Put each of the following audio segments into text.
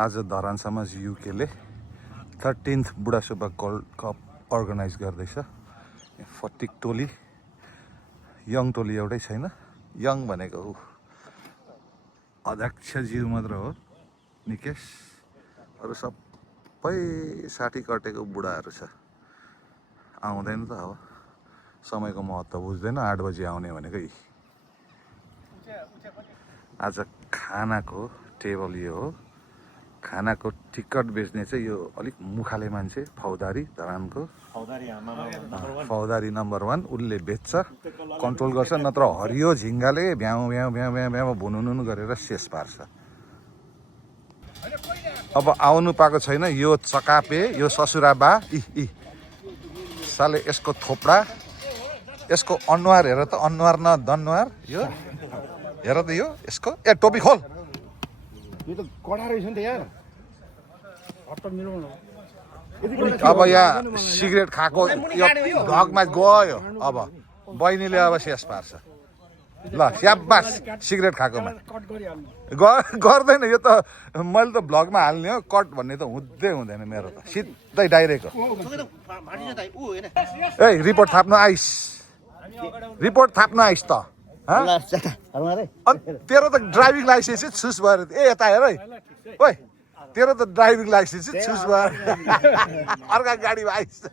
आज धरान समाज युकेले 13th बुढासुब्बा gold cup organise गर्दैछ। फटिक टोली, यङ टोली एउटै छैन। यङ भनेको अध्यक्षज्यू मात्र हो निकेश, अरू सबै 60 कटेको बुढाहरू छ। आउँदैन त अब, समयको महत्त्व बुझ्दैन। 8 बजी आउने भनेको यी। आज खानाको टेबल यो हो। खानाको टिकट बेच्ने चाहिँ यो अलिक मुखाले मान्छे, फौदारी, धरानको फौदारी नम्बर 1। उसले बेच्छ, कन्ट्रोल गर्छ। नत्र हरियो झिङ्गाले भ्याउ भ्याउ भ्याउ भ्याउ भ्याउ भुनुनुनु गरेर शेष पार्छ। अब आउनु पाएको छैन यो चकापे, यो ससुराबा। साले यसको थोप्डा, यसको अनुहार हेर त, अनुहार न दनुहार। यो हेर त, यो यसको टोपी खोल। यो त कडा रहेछ नि त यार। अब यहाँ सिगरेट खाएको यो ढकमा गयो। अब बहिनीले अब शेष पार्छ। ल स्याबास, सिगरेट खाएकोमा गर्दैन। यो त मैले त भ्लगमा हाल्ने हो। कट भन्ने त हुँदै हुँदैन मेरो त, सिधै डाइरेक्ट हो। ए रिपोर्ट थाप्नु आइस, रिपोर्ट थाप्नु आइस त। तेरो त ड्राइभिङ लाइसेन्स चाहिँ छुस भएर। ए यता हेर है, ओइ तेरो त ड्राइभिङ लाइसेन्स चाहिँ छुस भएर अर्का गाडीमा आइस।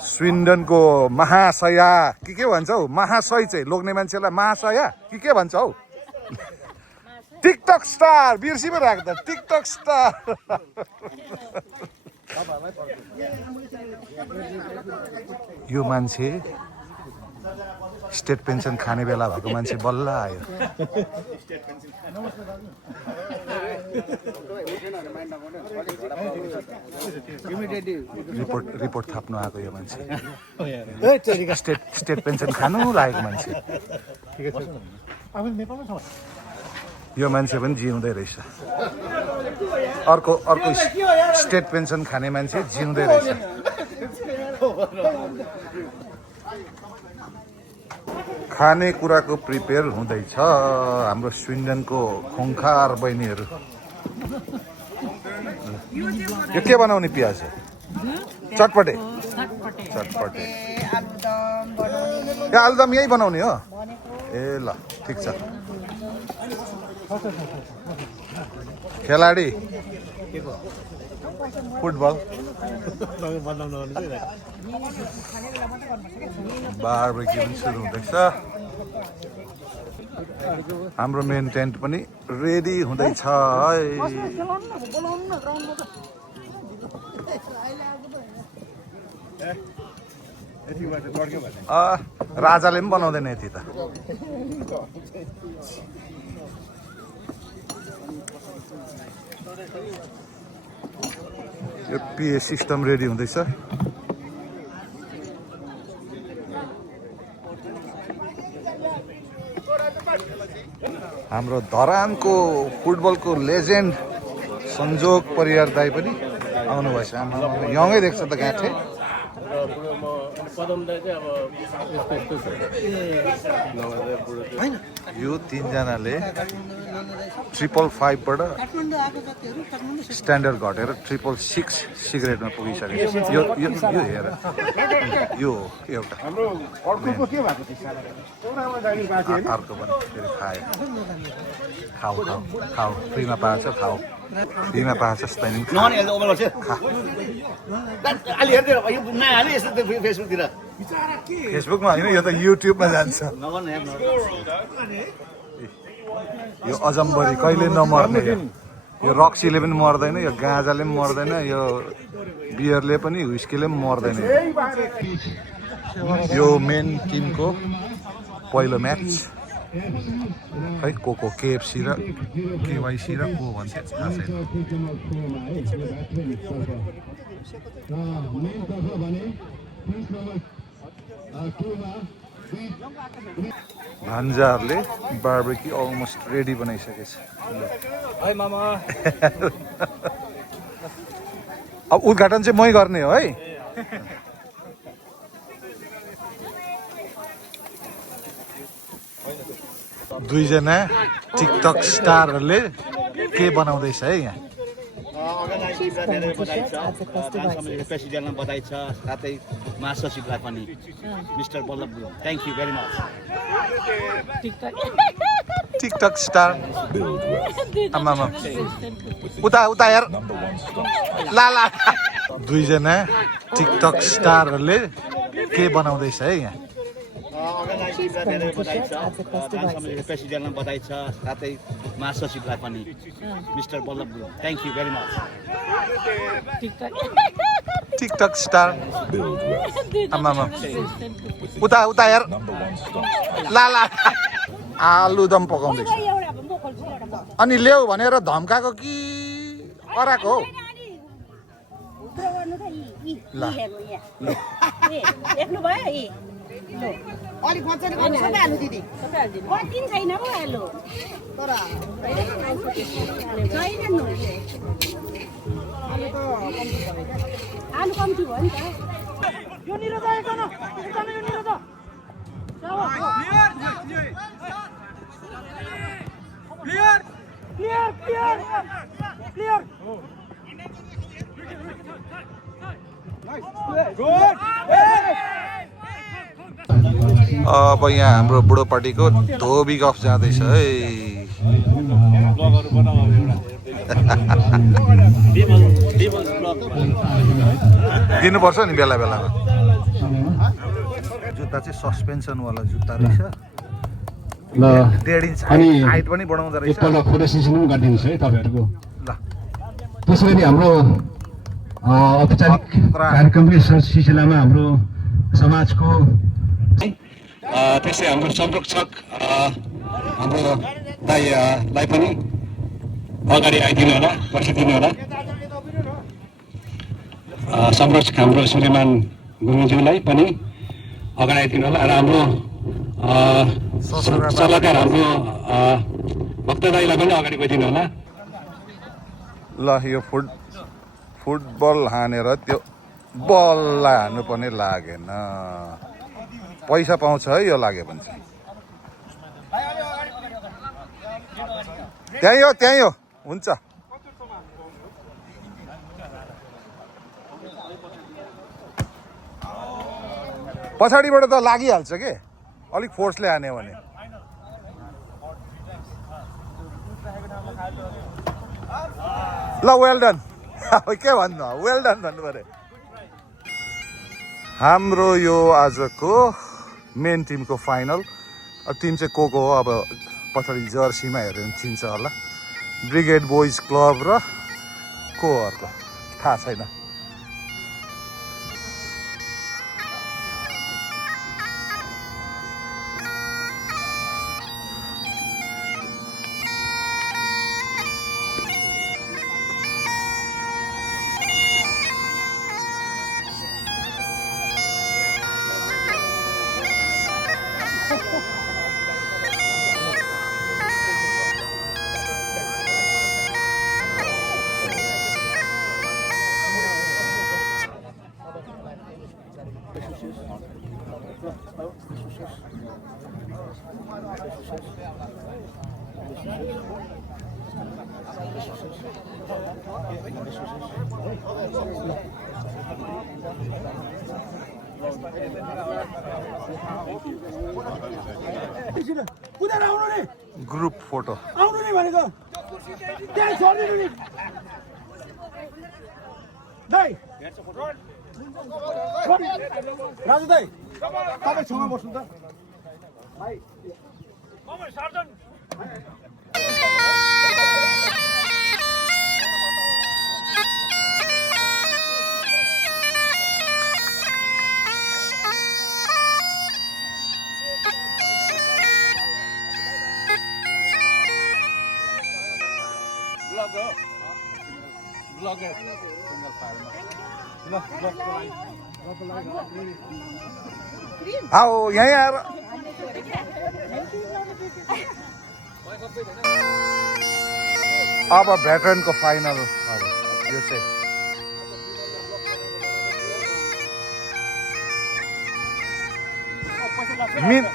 स्विन्डनको महाशया के भन्छ हौ? महाशय चाहिँ लोग्ने मान्छेलाई महाशया के भन्छ हौ? TikTok star. बिर्सी पो राख्छ त, टिकटक स्टार। यो मान्छे स्टेट पेन्सन खाने बेला भएको मान्छे बल्ल आयो। रिपोर्ट थाप्नु आएको यो मान्छे, स्टेट पेन्सन खानु लागेको मान्छे। यो मान्छे पनि जिउँदै रहेछ। अर्को स्टेट पेन्सन खाने मान्छे जिउँदै रहेछ। खाने कुराको प्रिपेयर हुँदैछ हाम्रो स्विन्डनको खुङ्खार बहिनीहरू। यो के बनाउने प्याज हो? चटपटे। ए आलुदम यही बनाउने हो? ए ल ठिक छ। खेलाडी फुटबल बारबेक्यू पनि सुरु हुँदैछ। हाम्रो मेन टेन्ट पनि रेडी हुँदैछ। राजाले पनि बनाउँदैन यति त। यो पिए सिस्टम रेडी हुँदैछ। हाम्रो धरानको फुटबलको लेजेन्ड संजोग परियार दाई पनि आउनुभएछ। यङै देख्छ त गाँठे। यो 3 जनाले 555बाट स्ट्यान्डर्ड घटेर 666 सिगरेटमा पुगिसकेको छ। यो हेर, यो एउटा अर्को पनि फेरि खायो। खाऊ फ्रीमा पाएछ, खाऊ फ्रीमा पाएछ। फेसबुकमा होइन, यो त युट्युबमा जान्छ। यो अजम्बरी कहिले नमर्ने। यो रक्सीले पनि मर्दैन, यो गाँजाले पनि मर्दैन, यो बियरले पनि, हुस्कीले पनि मर्दैन। यो मेन टिमको पहिलो म्याच है। को केएफसी र केवाइसी र को भन्छ थाहा छैन। भान्जाहरूले बारबेक्यू अलमोस्ट रेडी बनाइसकेछ। अब उद्घाटन चाहिँ मै गर्ने हो है। दुईजना टिकटक स्टारहरूले के बनाउँदैछ है यहाँ। जिब्रा धेरै बधाई छ गाउँ समितिको प्रेसिडेन्टलाई बधाई छ साथै महासचिवलाई पनि mister Ballabh Gurung thank you very much TikTok star आमामा उता उता हेर ला ला दुईजना टिकटक स्टारहरूले के बनाउँदैछ है यहाँ अगाडि जिब्रा धेरै बधाई छ गाउँ समितिको प्रेसिडेन्टलाई बधाई छ साथै महासचिवलाई पनि mister Ballabh Gurung thank you very much TikTok star आमामा उता उता हेर ला ला आलुदम पकाउँदैछ अनि ल्याऊ भनेर धम्काएको कि कराएको हौ ल अलिक मजाले गर्नु सबै हाल्नु दिदी कति छैन पो हाल्नु तर छैन नि आलु कम्ती भयो नि त यो निरो जाएको न एकदमै यो निरो त clear clear clear clear good अब यहाँ हाम्रो बुढोपाटीको धोबी गफ जाँदैछ है दिनुपर्छ नि बेला बेलामा जुत्ता चाहिँ सस्पेन्सनवाला जुत्ता रहेछ ल 1.5 इन्च हाइट पनि बढाउँदो रहेछ एकपल्ट फोटो सेसन पनि गरिदिनुहोस् है तपाईँहरूको ल त्यसै गरी हाम्रो औपचारिक कार्यक्रमकै सिलसिलामा हाम्रो समाजको त्यसै हाम्रो संरक्षक हाम्रो दाइलाई पनि अगाडि आइदिनु होला बसिदिनु होला संरक्षक हाम्रो श्रीमान गुरुङज्यूलाई पनि अगाडि आइदिनु होला र हाम्रो सल्लाहकार हाम्रो भक्त दाइलाई पनि अगाडि गइदिनु होला ल यो फुटबल हानेर त्यो बललाई हान्नु पनि लागेन पैसा पाउँछ है यो लाग्यो भने चाहिँ त्यहीँ हो हुन्छ पछाडिबाट त लागिहाल्छ के अलिक फोर्सले हान्यो भने ल वेल डन अब के भन्नु वेल डन भन्नु पऱ्यो हाम्रो यो आजको मेन टिमको फाइनल टिम चाहिँ को हो अब पछाडि जर्सीमा हेऱ्यो भने चिन्छ होला ब्रिगेड बोइज क्लब र को अर्को थाहा छैन ग्रुप फोटो आउनु नि भनेको त्यहाँ छोडिदिनु नि दाइ राजु दाइ तपाईँ छेउमा बस्नु त भाइ आओ यहीँ आएर अब भेटरनको फाइनल अब यो चाहिँ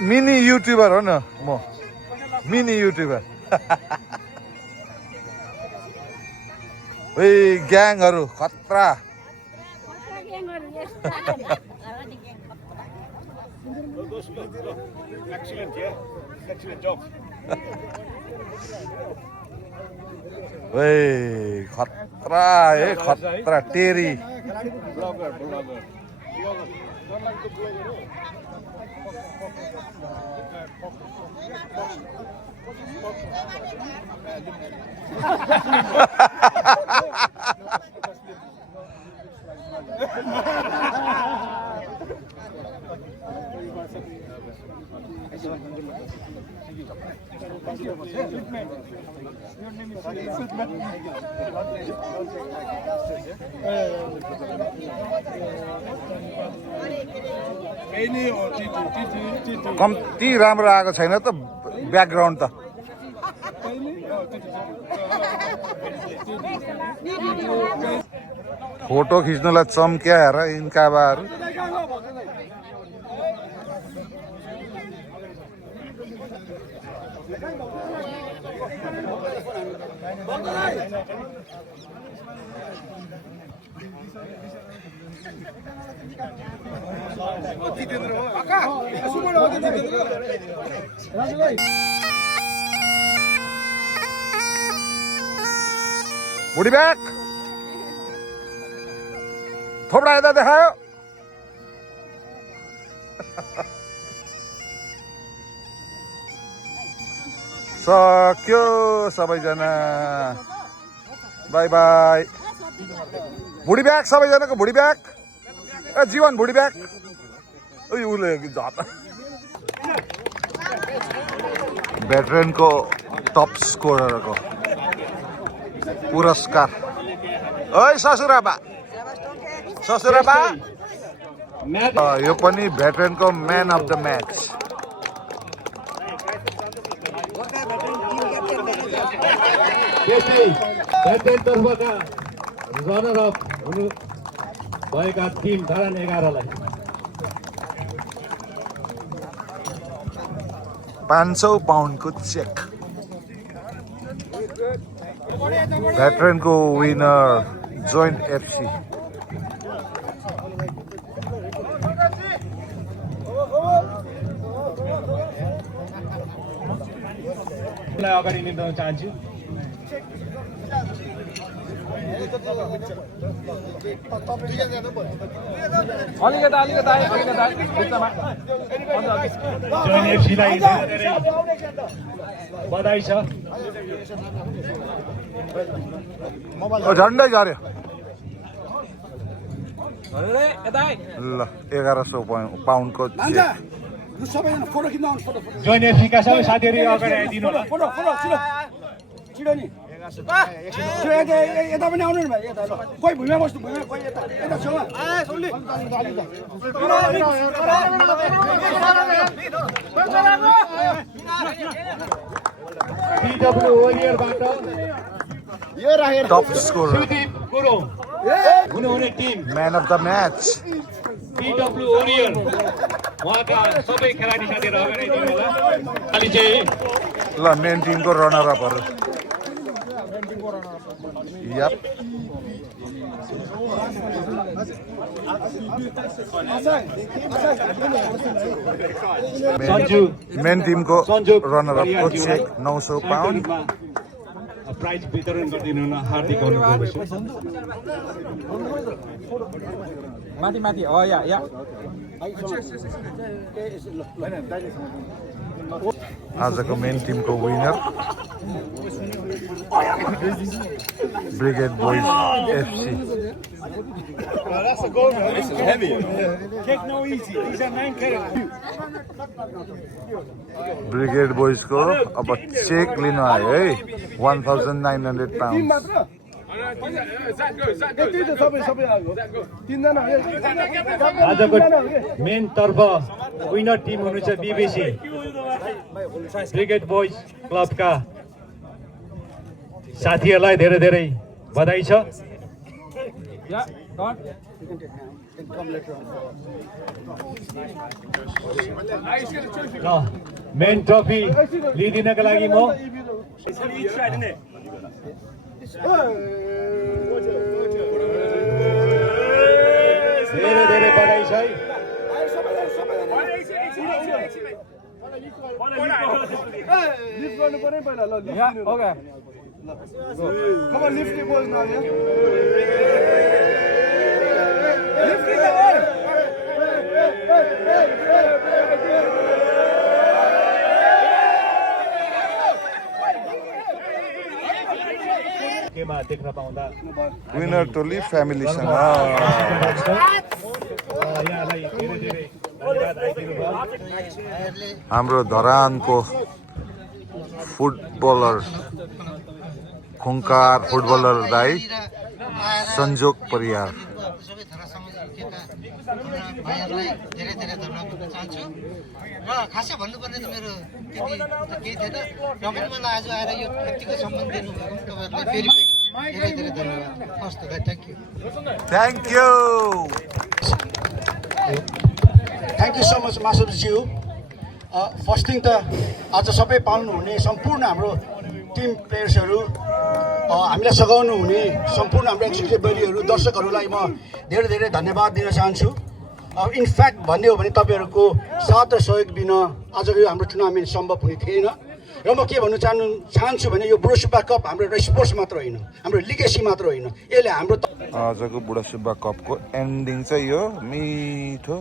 मिनी युट्युबर हो न म मिनी युट्युबर ए ग्याङहरू खतरा ए खतरा ए खतरा टेरी कम्ती राम्रो आएको छैन त ब्याकग्राउन्ड त फोटो खिच्नुलाई चम्क्या हेर इन्काबाहरू बुढी ब्याग थोप्रा यता देखायो सक्यो सबैजना बाई बाई बुढी ब्याग सबैजनाको बुढी ब्याग ए जीवन बुढी ब्याग उसले झट भेटरेनको टप स्कोररको पुरस्कार ओइ ससुराबा यो पनि भेटरेनको म्यान अफ द म्याच तर्फका रनर अप हुनु भएका टिम धरान 11लाई 500 पाउन्डको चेक भेटरेनको विनर जोइन्ट एफसी अगाडि निम्ताउन चाहन्छु जोइन्ट एफसीलाई धेरै बधाई छ झन्डै झऱ्यो ल 1100 पाउन्डको चेक सबैजना फोटो खिच्न आउनु फोटो जोइन्ट एफसीका सबै साथीहरू अगाडि आइदिनु होला फोटो छिटो नि यता पनि आउनु नि भाइ यता ल कोही भुइँमा बस्नु भुइँमा कोही यता यता छेउमा पिडब्ल्यू ओरियरबाट टप स्कोर सुदीप गुरुङ हुनुहुने team man of the match PW warrior उहाँका सबै खेलाडी साथीहरू अगाडि आइदिनु होला खालि चाहिँ ल मेन टिमको रनर अपहरू यप सन्जु मेन टिमको रनर अपको चेक 900 पाउन्ड प्राइज वितरण गरिदिनु हुन हार्दिक अनुरोध छ माथि हो या आजको मेन टिमको विनर ब्रिगेड बोइज एफसी ब्रिगेड बोइजको अब चेक लिनु आयो है 1900 पाउन्ड आजको मेन तर्फ विनर टिम हुनुहुन्छ बीबीसी ब्रिगेड बोइज क्लबका साथीहरूलाई धेरै धेरै बधाई छ ल मेन ट्रफी लिइदिनका लागि म धेरै धेरै बधाई छ है। लिफ्ट गर्नु पर्यो पहिला ल लिफ्ट यहाँ ओके खबर लिफ्ट बोल्न आयो केमा देख्न पाउँदा विनर टोली फ्यामिलीसँग यहाँलाई धेरै धेरै धन्यवाद आइदिनु भयो। हाम्रो धरानको फुटबलर खुङ्कार फुटबलर दाई संजोग परियार सबै धारा समितिका भाइहरूलाई धेरै धेरै धन्यवाद दिन चाहन्छु र खासै भन्नुपर्ने त मेरो त्यति केही थिएन र पनि मलाई आज आएर यो व्यक्तिगत सम्मान दिनुभएको तपाईँहरूलाई फेरि धेरै धेरै धन्यवाद हस् त thank you thank you thank you so much मासुज्यू फर्स्ट थिङ त आज सबै पाउनुहुने सम्पूर्ण हाम्रो टिम प्लेयर्सहरू हामीलाई सघाउनु हुने सम्पूर्ण हाम्रो एक्जिक्युटिभ बडीहरू दर्शकहरूलाई म धेरै धेरै धन्यवाद दिन चाहन्छु इनफ्याक्ट भन्ने हो भने तपाईँहरूको साथ र सहयोग बिना आजको यो हाम्रो टुर्नामेन्ट सम्भव हुने थिएन र म के भन्नु चाहन्छु भने यो बुढो सुब्बा कप हाम्रो एउटा स्पोर्ट्स मात्र होइन हाम्रो लिगेसी मात्र होइन यसले हाम्रो आजको बुढा सुब्बा कपको एन्डिङ चाहिँ यो मिठो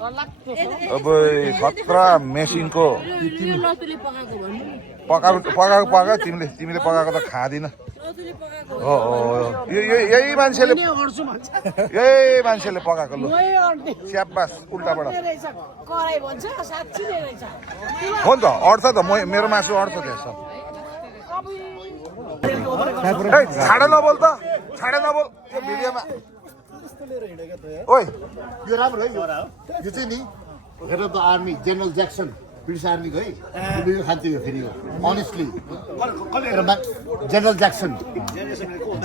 अब खतरा मेसिनको पकाएको तिमीले पकाएको त खाँदिन हो यही मान्छेले पकाएको लु स्याबास उल्टाबाट हो नि त अड्छ त मेरो मासु अड्छ त्यसो छाडा नबोल त छाडा नबोल यो भिडियोमा ओइ यो राम्रो है यो चाहिँ नि head of the army general Jackson British आर्मीको है यो खान्थ्यो यो फेरि अनेस्टली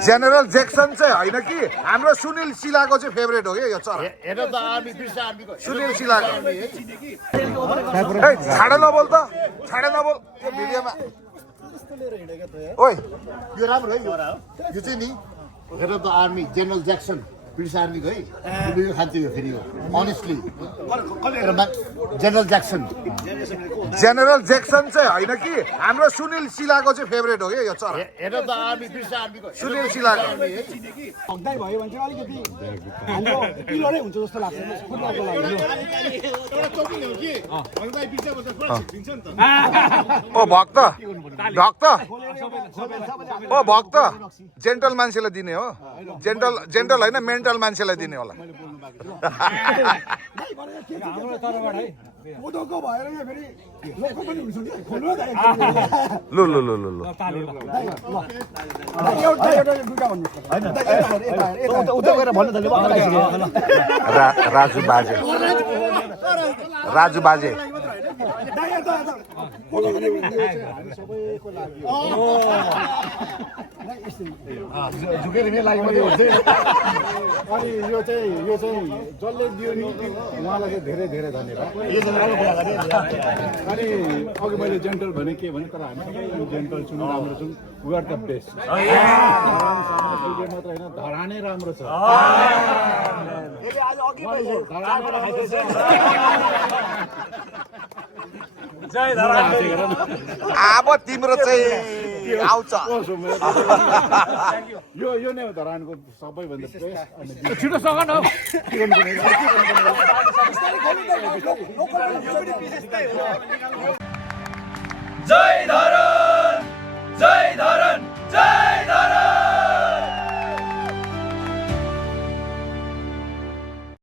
जेनरल ज्याक्सन चाहिँ होइन कि हाम्रो सुनिल शिलाको चाहिँ फेभरेट हो कि यो चरा head of the army British आर्मीको सुनिल शिलाको छाडा नबोल त छाडा नबोल यो भिडियोमा ओइ यो राम्रो है यो चाहिँ नि head of the army general Jackson British आर्मीको है यो खान्थ्यो यो फेरि अनेस्टली जेनरल ज्याक्सन चाहिँ होइन कि हाम्रो सुनिल शिलाको चाहिँ फेभरेट हो कि यो चरा head of the army British आर्मीको सुनिल शिलाको हक्दै भयो भने चाहिँ अलिकति हाम्रो पिलरै हुन्छ जस्तो लाग्छ फुटबलको लागि ओ भक्त ओ भक्त जेन्टल मान्छेलाई दिने हो जेन्टल होइन मेन्टल मान्छेलाई दिने होला कोदोको भएर यहाँ फेरि लोकको पनि हुन्छ कि खोल्नु न लु एउटा दुईटा भन्नु उता गएर भन्नु त राजु बाजे झुकेर मेरो लागि मात्रै हुन्छ अनि यो चाहिँ जसले दियो नि उहाँलाई चाहिँ धेरै धेरै धन्यवाद अनि अघि मैले जेन्टल भने के भने तर हामी सबै जेन्टल छौँ राम्रो छौँ वी आर द बेस्ट मात्र होइन धरानै राम्रो छ अब तिम्रो चाहिँ आउँछ यो नै हो धरानको सबैभन्दा बेस्ट अनि छिटो सघन हो जय धरा